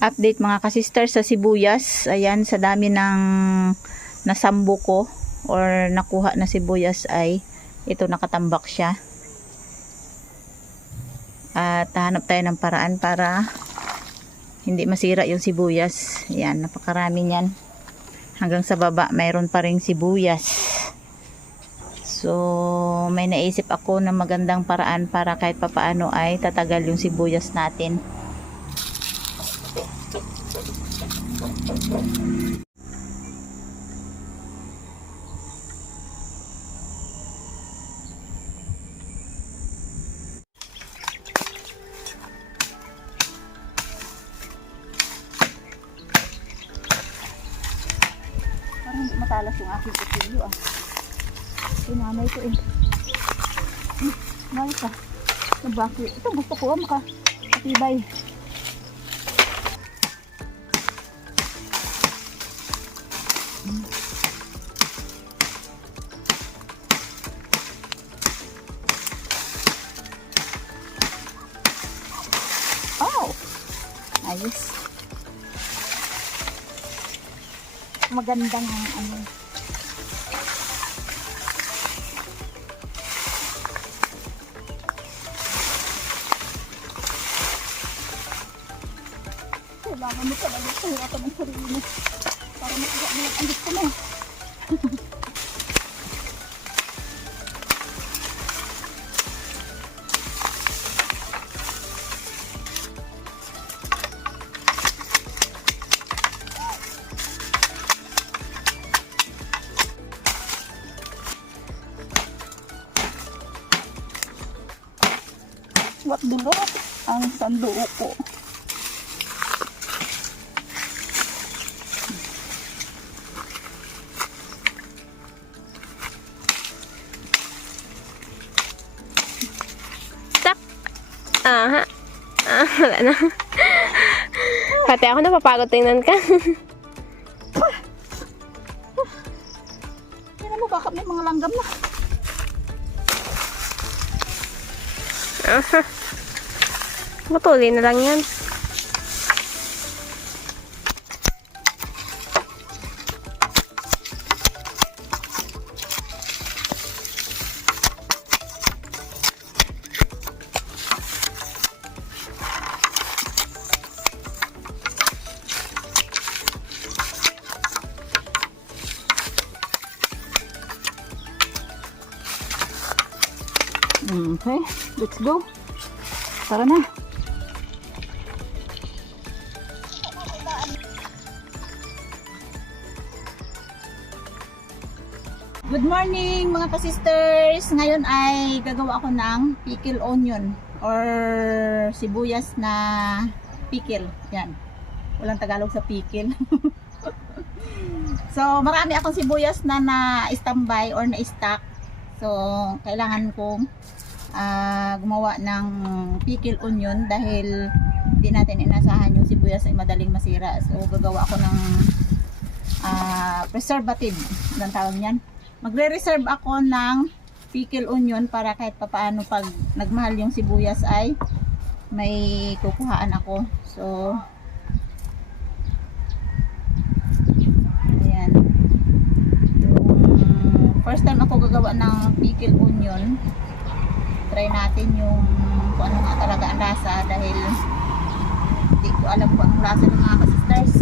Update mga kasister sa sibuyas. Ayan, sa dami ng nasambo ko or nakuha na sibuyas ay ito, nakatambak siya. At hanap tayo ng paraan para hindi masira yung sibuyas. Ayan, napakarami niyan. Hanggang sa baba mayroon pa ring sibuyas. So may naisip ako na magandang paraan para kahit papaano ay tatagal yung sibuyas natin. Parang hindi matalas yung aking kutsilyo ah. Sinamay ko eh. Bakit ka? Nabaki. Ito gusto ko makatibay. Oh! Ayos. Magandang ano. Kailangan mo talaga pahirapan ng sarili mo para makaga mo ang gusto mo. What dulo ang sanduko ko. Aha. Wala na. Pati ako napapagod tingnan ka. Tingnan mo, baka may mga langgam na. Aha. Matuli na lang yan. Okay, let's go. Tara na. Good morning mga ka-sisters. Ngayon ay gagawa ako ng pickle onion or sibuyas na pickle. Yan. Walang Tagalog sa pickle. So, marami akong sibuyas na na-standby or na-stock. So, kailangan kong gumawa ng pickle onion dahil hindi natin inasahan yung sibuyas ay madaling masira. So, gagawa ako ng preservative. Anong tawag niyan? Magre-reserve ako ng pickle onion para kahit papaano pag nagmahal yung sibuyas ay may kukuhaan ako. So, ayan. First time ako gagawa ng pickle onion. Try natin yung kung ano nga talaga ang lasa dahil hindi ko alam kung anong lasa ng mga ka-sisters.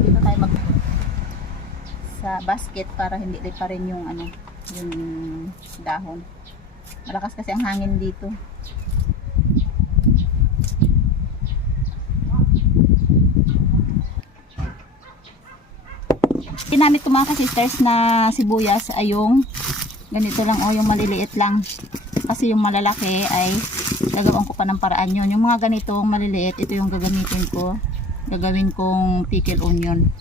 Dito tayo mag sa basket para hindi pa rin yung ano, yung dahon. Malakas kasi ang hangin dito. Ginamit ko mga ka-sisters na sibuyas ay yung ganito lang o yung maliliit lang. Kasi yung malalaki ay gagawin ko pa ng paraan yun. Yung mga ganitong maliliit, ito yung gagamitin ko. Gagawin kong pickle onion.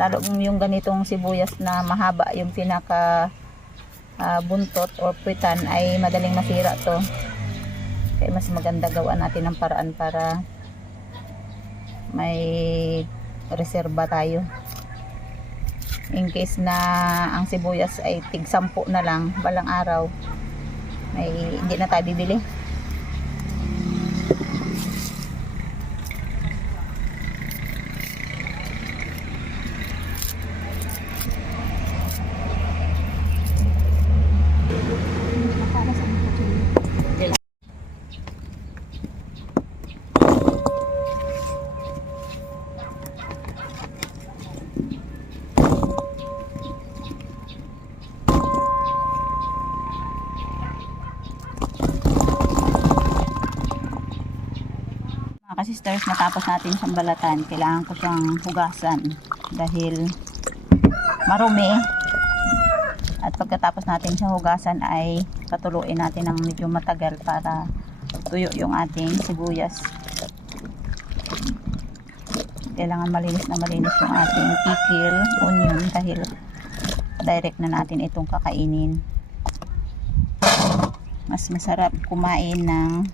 Lalo yung ganitong sibuyas na mahaba, yung pinaka buntot o puwitan ay madaling masira to. Kaya mas maganda gawa natin ng paraan para may reserba tayo. In case na ang sibuyas ay tig 10 na lang balang araw, may hindi na tayo bibili. ka-sisters, matapos natin siyang balatan, kailangan ko siyang hugasan dahil marumi. At pagkatapos natin siyang hugasan ay patuluin natin ng medyo matagal para tuyo yung ating sibuyas. Kailangan malinis na malinis yung ating pickle onion dahil direct na natin itong kakainin. Mas masarap kumain ng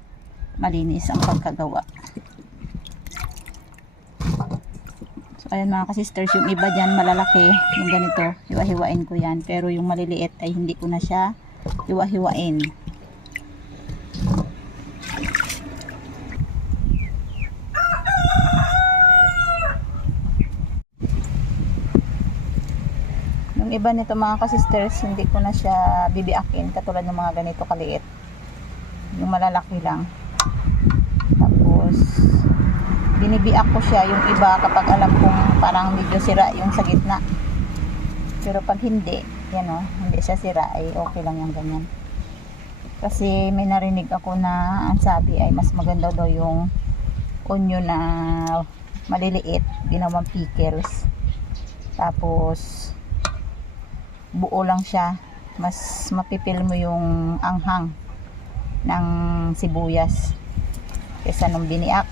malinis ang pagkagawa. So ayan mga ka-sisters, yung iba dyan malalaki, yung ganito, hiwa-hiwain ko yan. Pero yung maliliit ay hindi ko na siya hiwa-hiwain. Yung iba nito mga ka-sisters, hindi ko na siya bibiakin katulad ng mga ganito kaliit. Yung malalaki lang. Tapos binibiak ko siya yung iba kapag alam kong parang medyo sira yung sa gitna. Pero pag hindi, yan o, hindi siya sira, ay okay lang yung ganyan. Kasi may narinig ako na ang sabi ay mas maganda daw yung onion na maliliit, ginawang pickles. Tapos buo lang siya, mas mapipil mo yung anghang ng sibuyas kaysa nung biniak.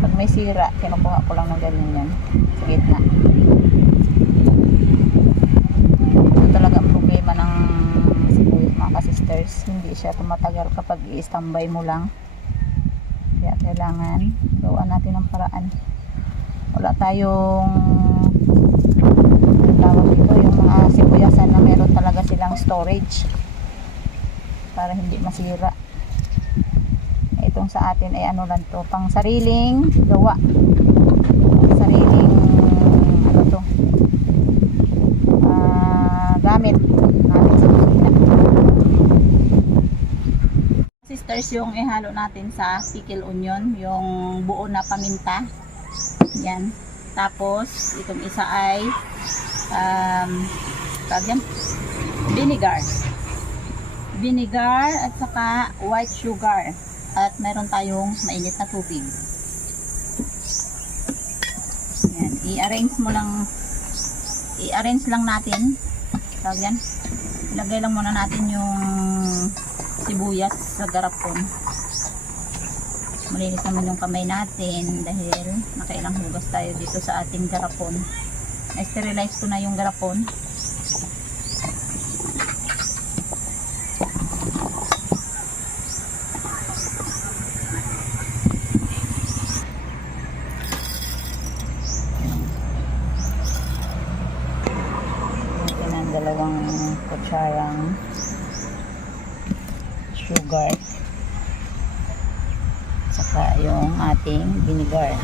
Pag may sira, kinukuha ko lang ng ganyan yan sa gitna. Ito talaga ang problema ng sibuyas mga ka-sisters, hindi siya tumatagal kapag i-standby mo lang. Kaya kailangan gawa natin ng paraan. Wala tayong tawag dito, yung mga sibuyasan na meron talaga silang storage para hindi masira. Itong sa atin ay ano lang to, pang sariling gawa, sariling ano to, gamit natin sa kusina. Sisters, yung ihalo natin sa pickle onion, yung buo na paminta. Yan. Tapos, itong isa ay vinegar. Vinegar at saka white sugar. At meron tayong mainit na tubig. Yan. I-arrange lang natin. Yan. Ilagay lang muna natin yung sibuyas sa garapon. Malinis naman yung kamay natin dahil nakailang hugas tayo dito sa ating garapon. Na-sterilize ko na yung garapon. Ito ng 2 kutsarang sugar. Saka yung ating vinegar.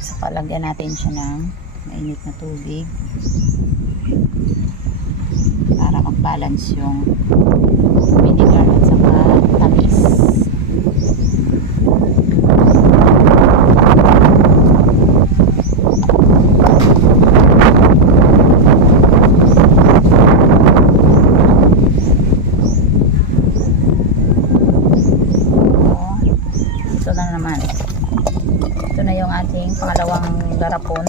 Saka lagyan natin siya ng mainit na tubig para mag-balance yung vinegar at saka tamis. Pangalawang garapon.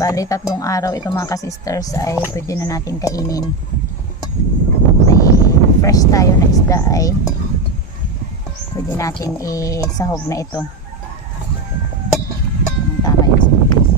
Bali 3 araw ito mga ka-sisters ay pwede na natin kainin. May fresh tayo na isda ay pwede natin isahog na ito. Tama yung sibuyas.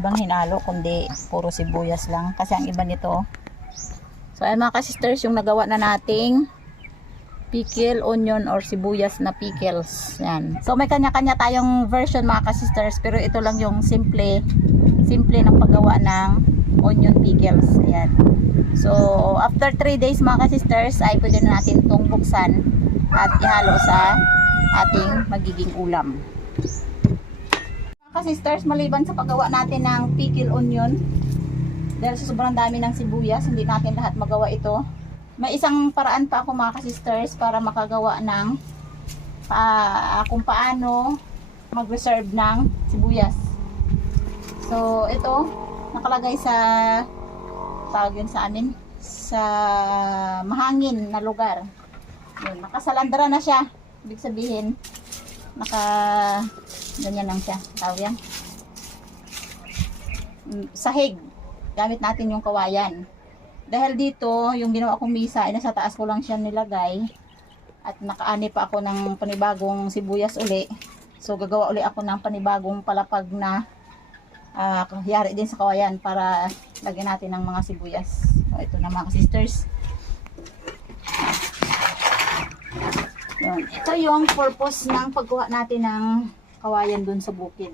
ibang hinalo kundi puro sibuyas lang kasi ang iba nito. So ayan mga ka-sisters, yung nagawa na nating pickle, onion or sibuyas na pickles. Yan. So may kanya-kanya tayong version mga ka-sisters, pero ito lang yung simple ng paggawa ng onion pickles. Ayan. So after 3 days mga ka-sisters ay pwede na natin itong buksan at ihalo sa ating magiging ulam. Mga ka-sisters, maliban sa paggawa natin ng pickle onion, dahil sa sobrang dami ng sibuyas, hindi natin lahat magawa ito. May isang paraan pa ako mga ka-sisters para makagawa ng kung paano mag-reserve ng sibuyas. So ito, nakalagay sa tawag yun sa amin, sa mahangin na lugar. Yun, nakasalandra na siya. Ibig sabihin, ganyan lang siya. Tawag yan. Sahig. Gamit natin yung kawayan. Dahil dito, yung ginawa kong misa, ay nasa taas ko lang siya nilagay. At nakaani pa ako ng panibagong sibuyas uli. So, gagawa uli ako ng panibagong palapag na yari din sa kawayan para lagyan natin ng mga sibuyas. So, ito na mga sisters. Yun. Ito yung purpose ng paggawa natin ng kawayan dun sa bukid.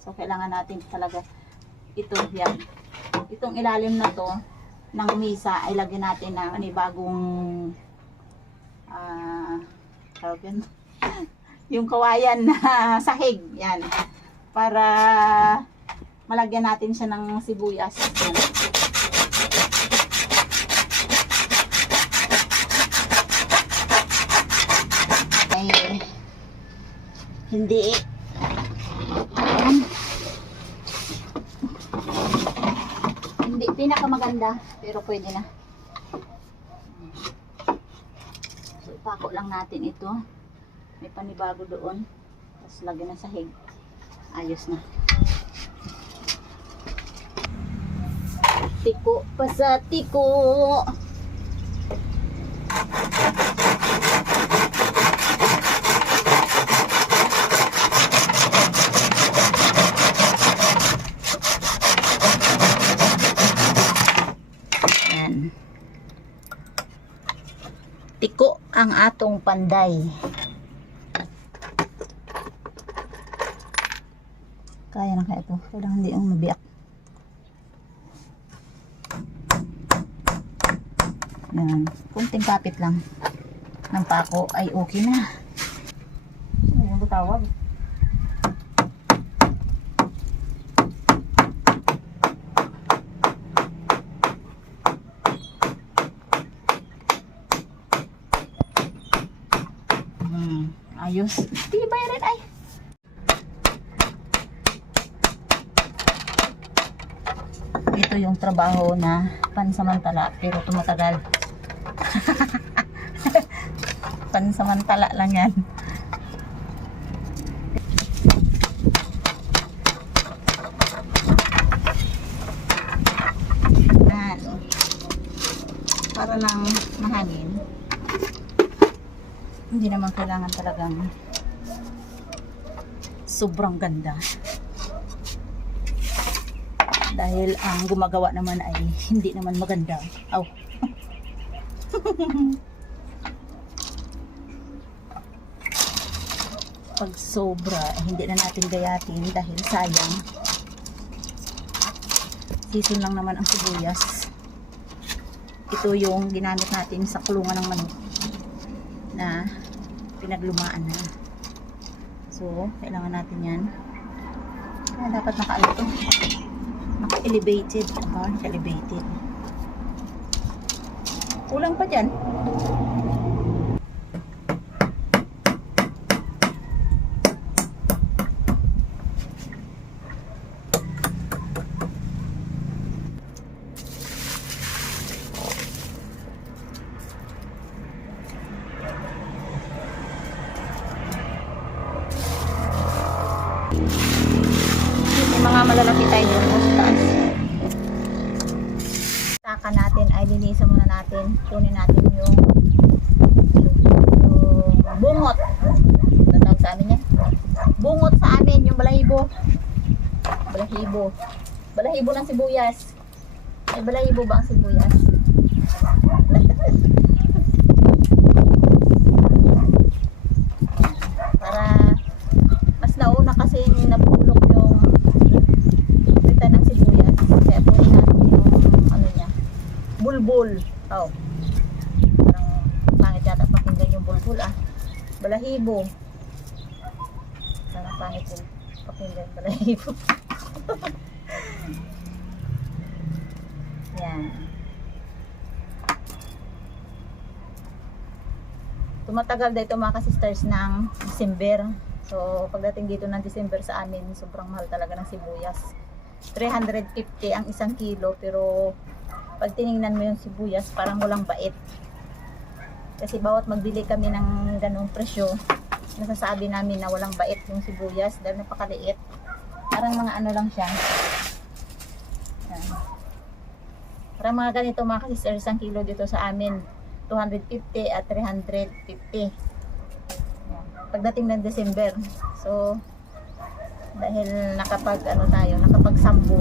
So, kailangan natin talaga ito, yan. Itong ilalim na to ng misa ay lagyan natin ng panibagong yung kawayan na sahig, yan, para malagyan natin siya ng sibuyas. Yan. Ay, hindi yan. Hindi pinakamaganda, pero pwede na. So, ipako lang natin ito. May panibago doon. Tapos lagyan na sahig. Ayos na. Tiko pa sa tiko. Tiko ang atong panday. Kaya na kaya ito. Kailangan hindi ang mabiyak. Yan. Kunting kapit lang ng pako ay okay na. Ano yung tawag? Ayos. Tibay rin ay. Ito yung trabaho na pansamantala pero tumatagal. Pansamantala lang yan. Yan. Para lang mahangin. Hindi naman kailangan talagang sobrang ganda. Dahil ang gumagawa naman ay hindi naman maganda. Aw. Pag sobra, hindi na natin gayatin dahil sayang. Season lang naman ang sibuyas. Ito yung ginamit natin sa kulungan ng manok na pinaglumaan na. So, kailangan natin yan. Dapat naka-ano to. Naka-elevated. Naka-elevated. Kulang pa dyan. Mga malalaki tayo doon sa taas. Taka natin ay linisan muna natin. Kunin natin yung bungot. Tatawag sa amin yan. Bungot sa amin, yung balahibo. Balahibo. Balahibo ng sibuyas. May balahibo ba ang sibuyas? Para mas nauna kasi napulok yung pita ng sibuyas. Kaya po natin yung ano niya, bulbul. Oh. Parang pangit yata pakinggan yung bulbul ah. Balahibo. Parang pangit yung pakinggan balahibo. Yan. Tumatagal dito mga ka-sisters ng December. So, pagdating dito ng December sa amin, sobrang mahal talaga ng sibuyas. 350 ang isang kilo, pero pag tiningnan mo yung sibuyas, parang walang bait. Kasi bawat magbili kami ng ganung presyo, nasasabi namin na walang bait yung sibuyas dahil napakaliit. Parang mga ano lang siya. Yan. Parang mga ganito mga ka-sisters, isang kilo dito sa amin, 250 at 350. Yan. Pagdating ng December. So, dahil nakapag ano tayo, nakapagsambu,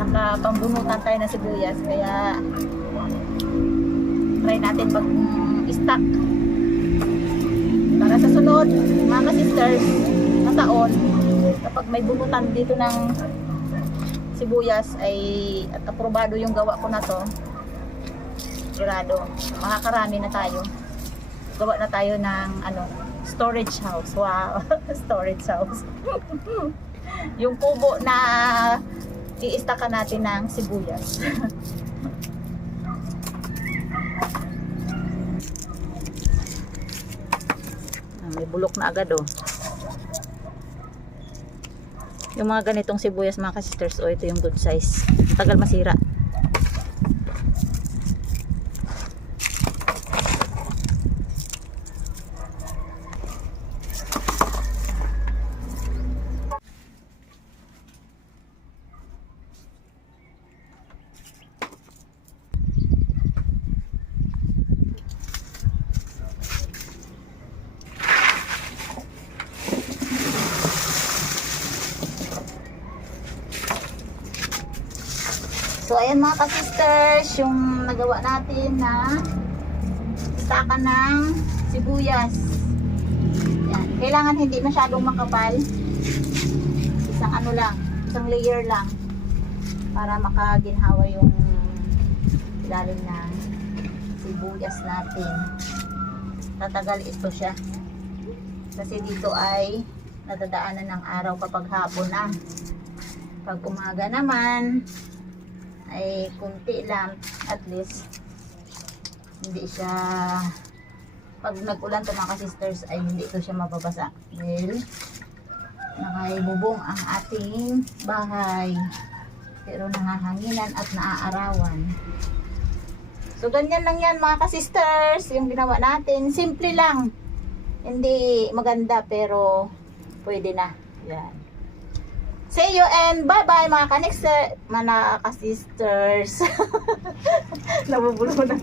nakapambunutan tayo ng sibuyas, kaya try natin mag-stock para sa sunod mga ka-sisters na taon, kapag may bunutan dito ng sibuyas ay at aprobado yung gawa ko na to, sigurado makakarami na tayo, gawa na tayo ng ano, storage house. Wow. Storage house. Yung kubo na i-stockan natin ng sibuyas. May bulok na agad oh. Yung mga ganitong sibuyas mga ka-sisters, oh, ito yung good size. Tagal masira. So ayan mga ka-sisters, yung nagawa natin na stockan ng sibuyas. Yan. Kailangan hindi masyadong makapal. Isang ano lang, isang layer lang para makaginhawa yung ilalim ng sibuyas natin. Tatagal ito siya. Kasi dito ay nadadaanan ng araw kapag hapon na. Pag umaga naman ay kunti lang, at least hindi siya, pag nag-ulan to mga ka-sisters ay hindi ito siya mababasa dahil nakaibubong ang ating bahay, pero nangahanginan at naaarawan. So ganyan lang yan mga ka-sisters, yung ginawa natin, simple lang, hindi maganda pero pwede na. Yan. See you and bye-bye mga ka-sisters. Nabubulong na.